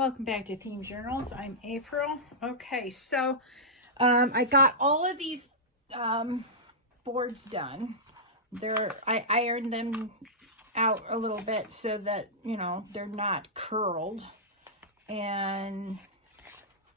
Welcome back to Theme Journals. I'm April. Okay, so I got all of these boards done. I ironed them out a little bit so that, you know, they're not curled. And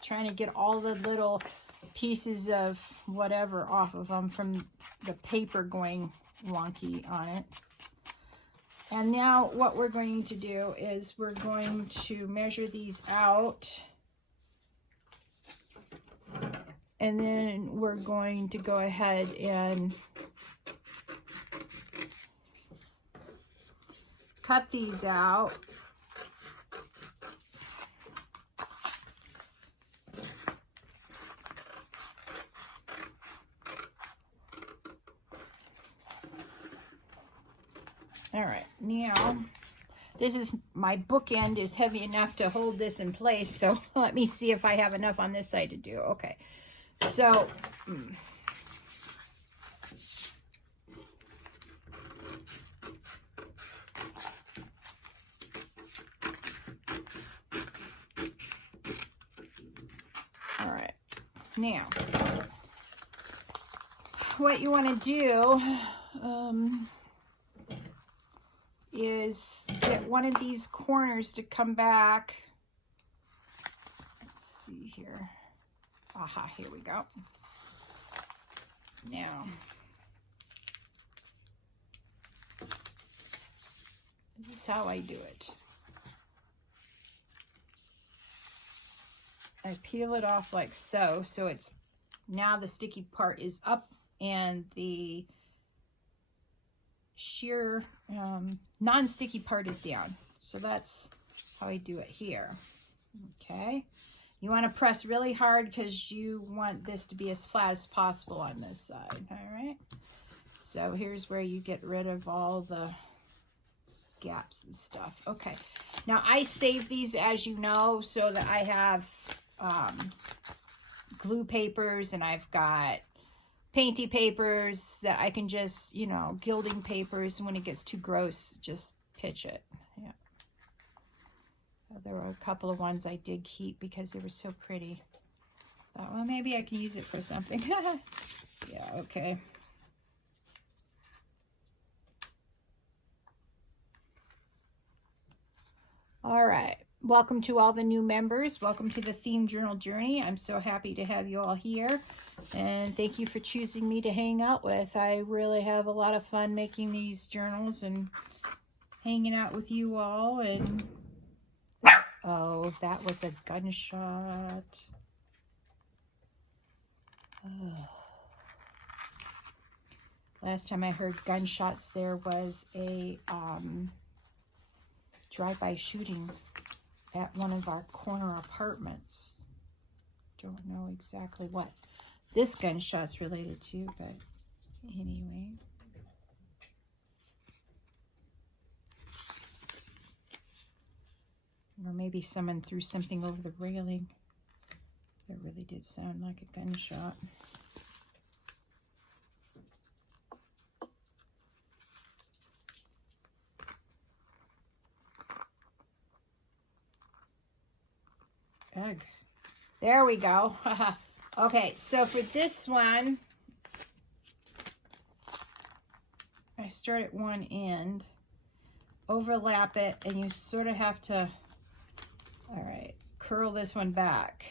trying to get all the little pieces of whatever off of them from the paper going wonky on it. And now what we're going to do is we're going to measure these out. And then we're going to go ahead and cut these out. All right, now this is my bookend is heavy enough to hold this in place. So let me see if I have enough on this side to do. Okay, so all right, now what you want to do is get one of these corners to come back. Let's see here. Aha, here we go. Now, this is how I do it. I peel it off like so, so it's now the sticky part is up and the sheer non-sticky part is down. So that's how I do it here. Okay, you want to press really hard because you want this to be as flat as possible on this side. All right, so here's where you get rid of all the gaps and stuff. Okay, now I save these, as you know, so that I have glue papers, and I've got painty papers that I can just, you know, gilding papers, and when it gets too gross, just pitch it. Yeah. So there were a couple of ones I did keep because they were so pretty. Thought, well, maybe I can use it for something. Yeah, okay. All right. Welcome to all the new members. Welcome to the Theme Journal Journey. I'm so happy to have you all here. And thank you for choosing me to hang out with. I really have a lot of fun making these journals and hanging out with you all. And oh, that was a gunshot. Oh. Last time I heard gunshots, there was a drive-by shooting at one of our corner apartments. Don't know exactly what this gunshot's related to, but anyway. Or maybe someone threw something over the railing. That really did sound like a gunshot. Ugh. There we go. Okay, so for this one, I start at one end, overlap it, and you sort of have to, all right, curl this one back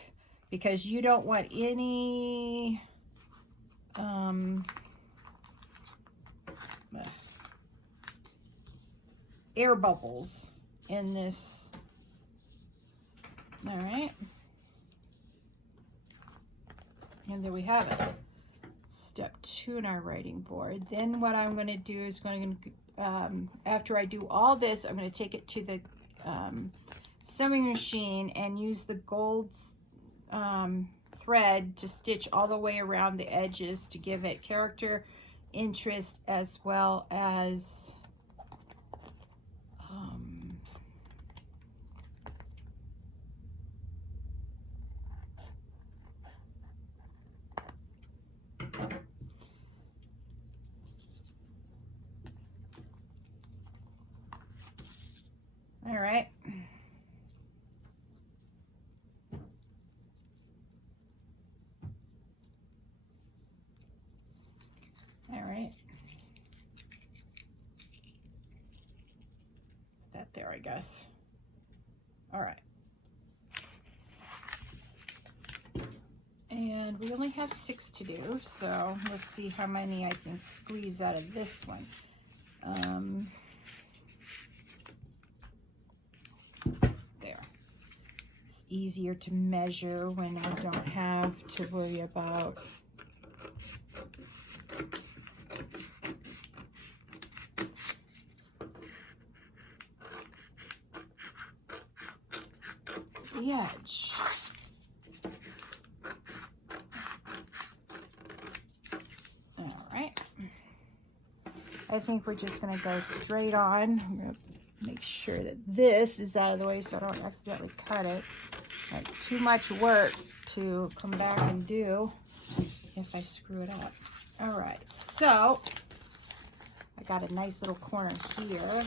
because you don't want any air bubbles in this. All right, and there we have it. Step 2 in our writing board. Then what I'm going to do is after I do all this, I'm going to take it to the sewing machine and use the gold thread to stitch all the way around the edges to give it character, interest, as well as all right. there, I guess. All right. And we only have 6 to do, so let's see how many I can squeeze out of this one. There. It's easier to measure when I don't have to worry about the edge. All right. I think we're just going to go straight on. I'm going to make sure that this is out of the way so I don't accidentally cut it. It's too much work to come back and do if I screw it up. All right, so I got a nice little corner here. All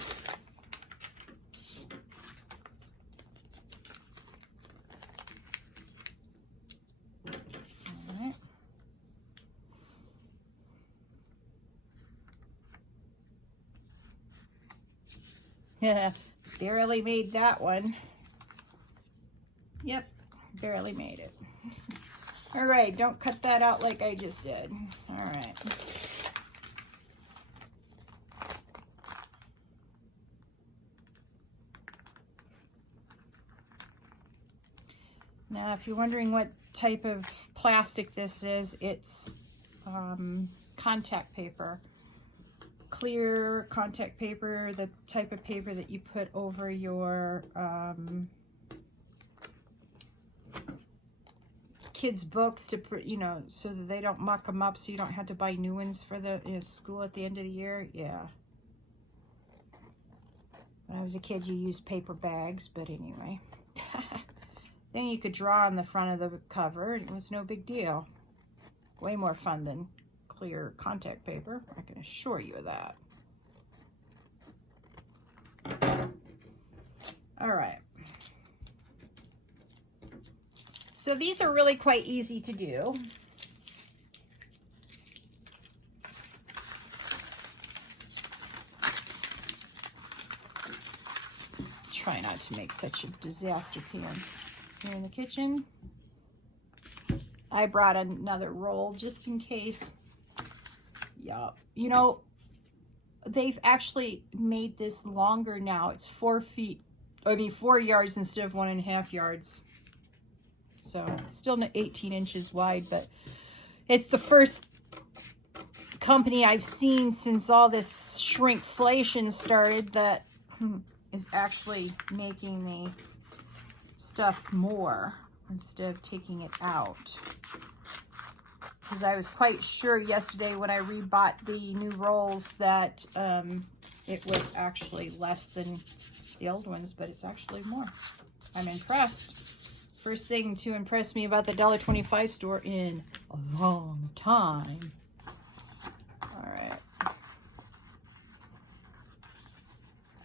right. Yeah, barely made that one. Yep, barely made it. All right, don't cut that out like I just did. All right. Now, if you're wondering what type of plastic this is, it's contact paper. Clear contact paper, the type of paper that you put over your kids' books to, you know, so that they don't muck them up, so you don't have to buy new ones for the school at the end of the year. Yeah. When I was a kid, you used paper bags, but anyway. Then you could draw on the front of the cover. It was no big deal. Way more fun than clear contact paper. I can assure you of that. All right. So these are really quite easy to do. Try not to make such a disaster pans here in the kitchen. I brought another roll just in case. Yeah, you know, they've actually made this longer now. It's 4 yards instead of 1.5 yards. So still 18 inches wide, but it's the first company I've seen since all this shrinkflation started that is actually making the stuff more instead of taking it out. Because I was quite sure yesterday when I rebought the new rolls that it was actually less than the old ones, but it's actually more. I'm impressed. First thing to impress me about the $1.25 store in a long time. All right.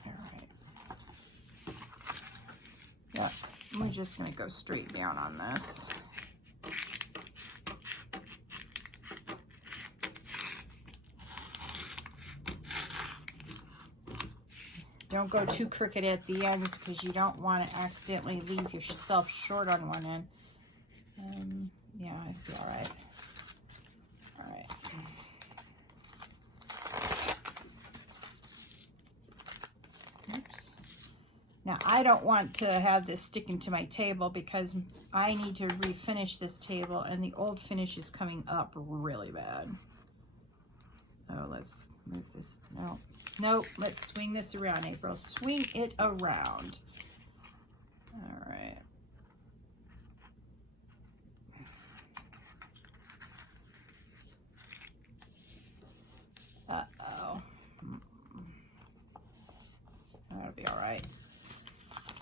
All right. Yeah, we're just going to go straight down on this. Don't go too crooked at the ends because you don't want to accidentally leave yourself short on one end. Yeah, it'll be all right. All right. Oops. Now, I don't want to have this sticking to my table because I need to refinish this table and the old finish is coming up really bad. Oh, let's move this. No, no, let's swing this around, April. Swing it around. All right. Uh-oh. That'll be all right.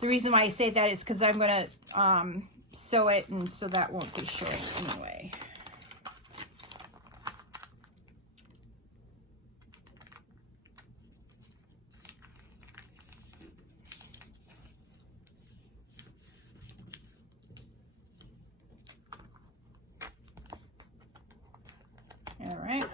The reason why I say that is because I'm going to sew it, and so that won't be showing anyway. All right.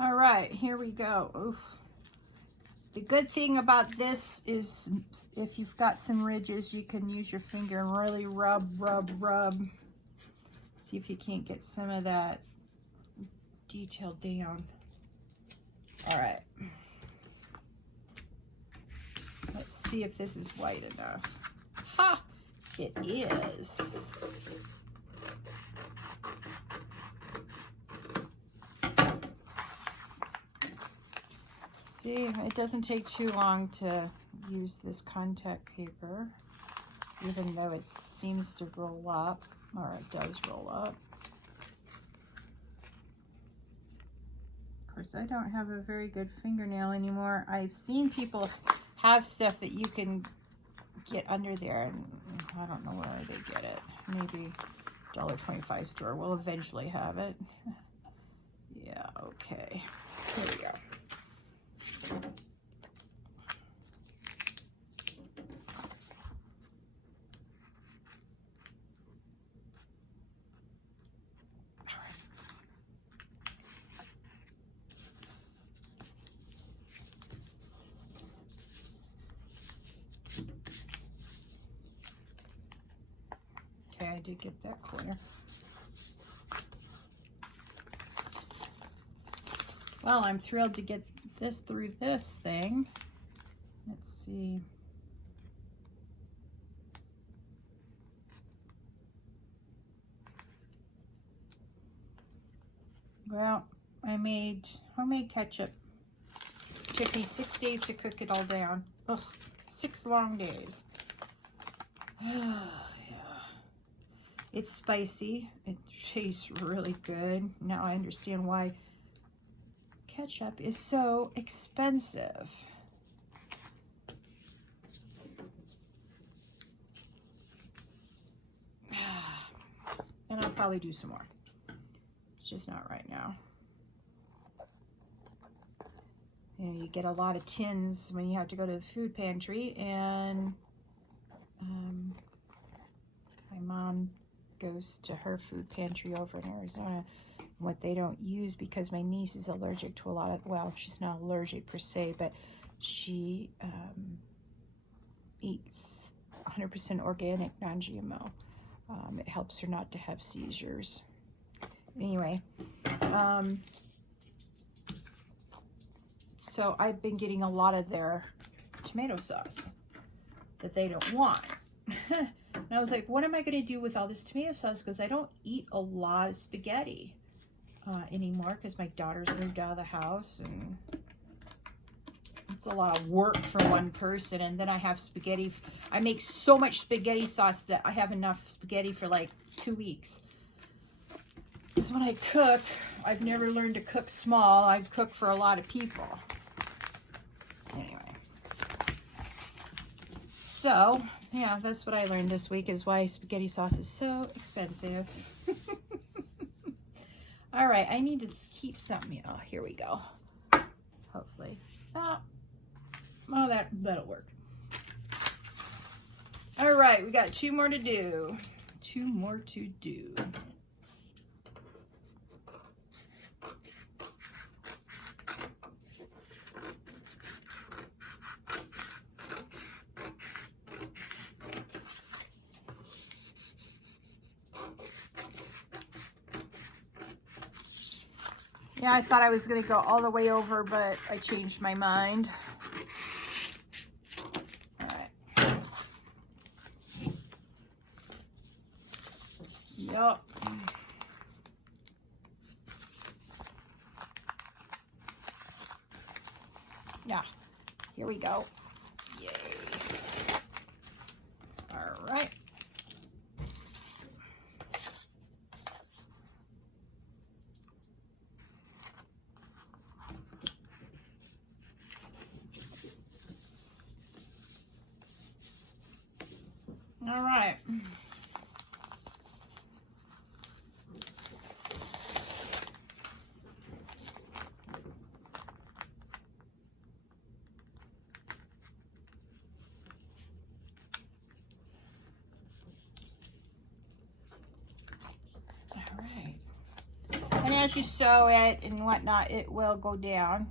All right, here we go. Oof. The good thing about this is if you've got some ridges, you can use your finger and really rub. See if you can't get some of that detail down. All right. Let's see if this is white enough. Ha! It is. See, it doesn't take too long to use this contact paper, even though it seems to roll up, or it does roll up. Of course, I don't have a very good fingernail anymore. I've seen people have stuff that you can get under there, and I don't know where they get it. Maybe $1.25 store will eventually have it. Yeah, okay. Here we go. Okay, I did get that corner. Well, I'm thrilled to get this through this thing. Let's see. Well, I made homemade ketchup. It took me 6 days to cook it all down. Ugh, 6 long days. Yeah. It's spicy. It tastes really good. Now I understand why ketchup is so expensive. And I'll probably do some more. It's just not right now. You know, you get a lot of tins when you have to go to the food pantry, and my mom goes to her food pantry over in Arizona. What they don't use, because my niece is allergic to a lot of, well, she's not allergic per se, but she eats 100% organic, non-GMO. It helps her not to have seizures. Anyway, so I've been getting a lot of their tomato sauce that they don't want. And I was like, what am I going to do with all this tomato sauce? Because I don't eat a lot of spaghetti anymore, because my daughter's moved out of the house, and it's a lot of work for one person. And then I have spaghetti. I make so much spaghetti sauce that I have enough spaghetti for like 2 weeks. Because when I cook, I've never learned to cook small. I cook for a lot of people. Anyway. So, yeah, that's what I learned this week, is why spaghetti sauce is so expensive. All right, I need to keep something. Oh, here we go. Hopefully. Oh, that'll work. All right, we got 2 more to do. 2 more to do. Yeah, I thought I was going to go all the way over, but I changed my mind. All right. Yup. Yeah, here we go. Yay. All right. All right. And as you sew it and whatnot, it will go down.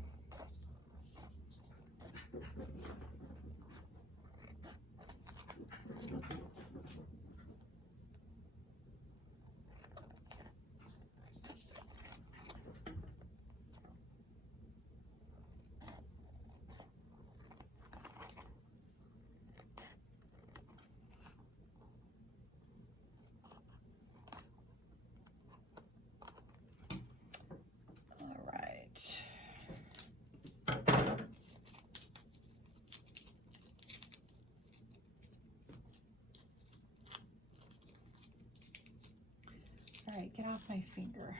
All right, get off my finger.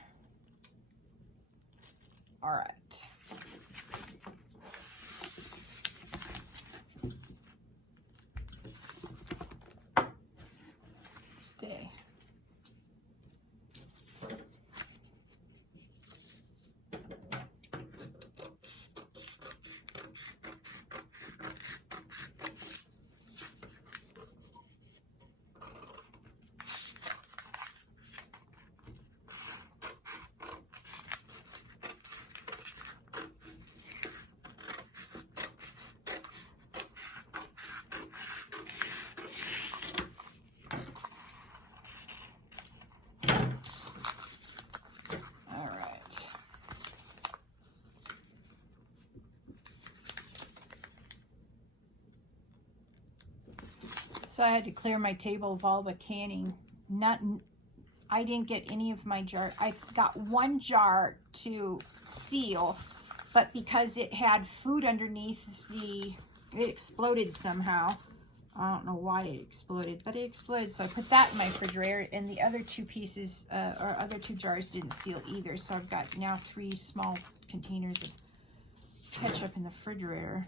All right. Stay. So I had to clear my table of all the canning. I didn't get any of my jar. I got one jar to seal, but because it had food underneath, it exploded somehow. I don't know why it exploded, but it exploded. So I put that in my refrigerator, and the other two pieces, or other two jars didn't seal either. So I've got now 3 small containers of ketchup in the refrigerator.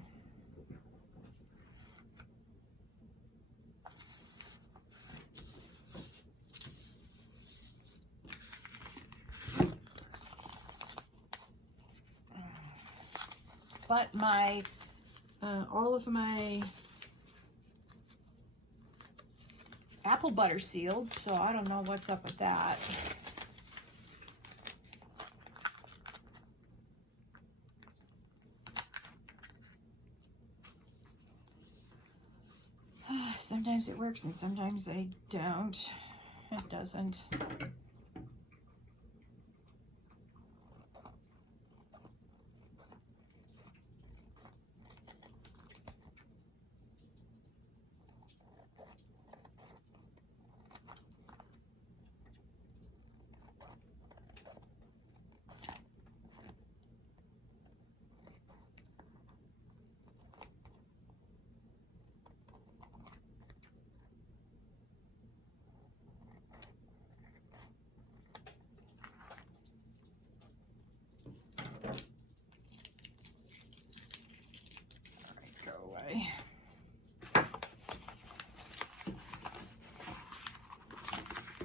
But my, all of my apple butter sealed, so I don't know what's up with that. Sometimes it works and sometimes I don't. It doesn't.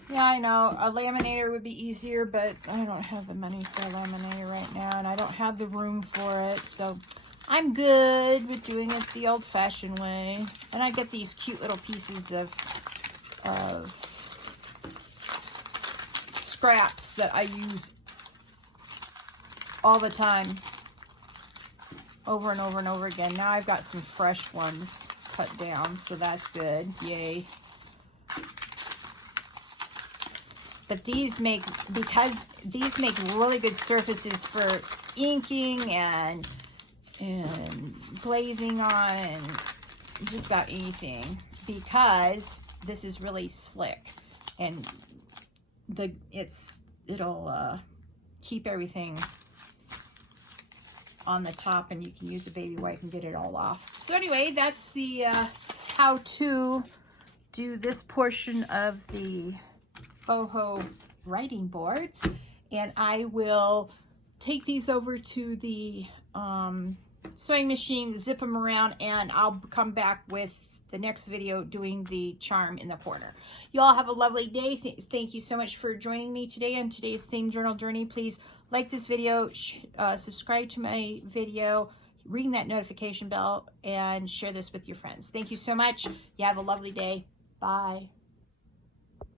Yeah, I know, a laminator would be easier, but I don't have the money for a laminator right now, and I don't have the room for it, so I'm good with doing it the old-fashioned way. And I get these cute little pieces of scraps that I use all the time, over and over and over again. Now I've got some fresh ones cut down, so that's good. Yay. But these make, because these make really good surfaces for inking and glazing on and just about anything, because this is really slick and it'll keep everything on the top, and you can use a baby wipe and get it all off. So anyway, that's the how to do this portion of the Boho writing boards, and I will take these over to the sewing machine, zip them around, and I'll come back with the next video doing the charm in the corner. You all have a lovely day. Thank you so much for joining me today on today's Themed Journal Journey. Please like this video, subscribe to my video, ring that notification bell, and share this with your friends. Thank you so much. You have a lovely day. Bye.